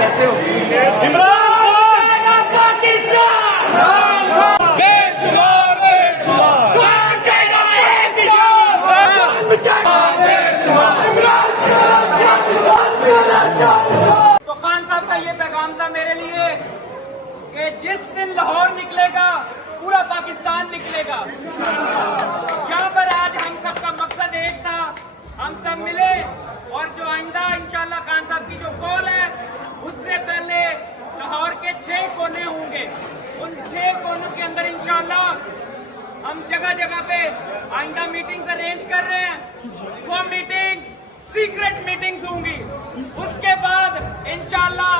कैसे होगी। तो खान साहब का ये पैगाम था मेरे लिए कि जिस दिन लाहौर निकलेगा पूरा पाकिस्तान निकलेगा। यहाँ पर आज हम सबका मकसद एक था, हम सब मिले और जो आइंदा इंशाल्लाह खान साहब की जो कॉल है उससे पहले लाहौर के 6 कोने होंगे। उन 6 कोनों के अंदर इंशाल्लाह हम जगह जगह पे आइंदा मीटिंग्स अरेंज कर रहे हैं। वो मीटिंग्स सीक्रेट मीटिंग्स होंगी। उसके बाद इंशाल्लाह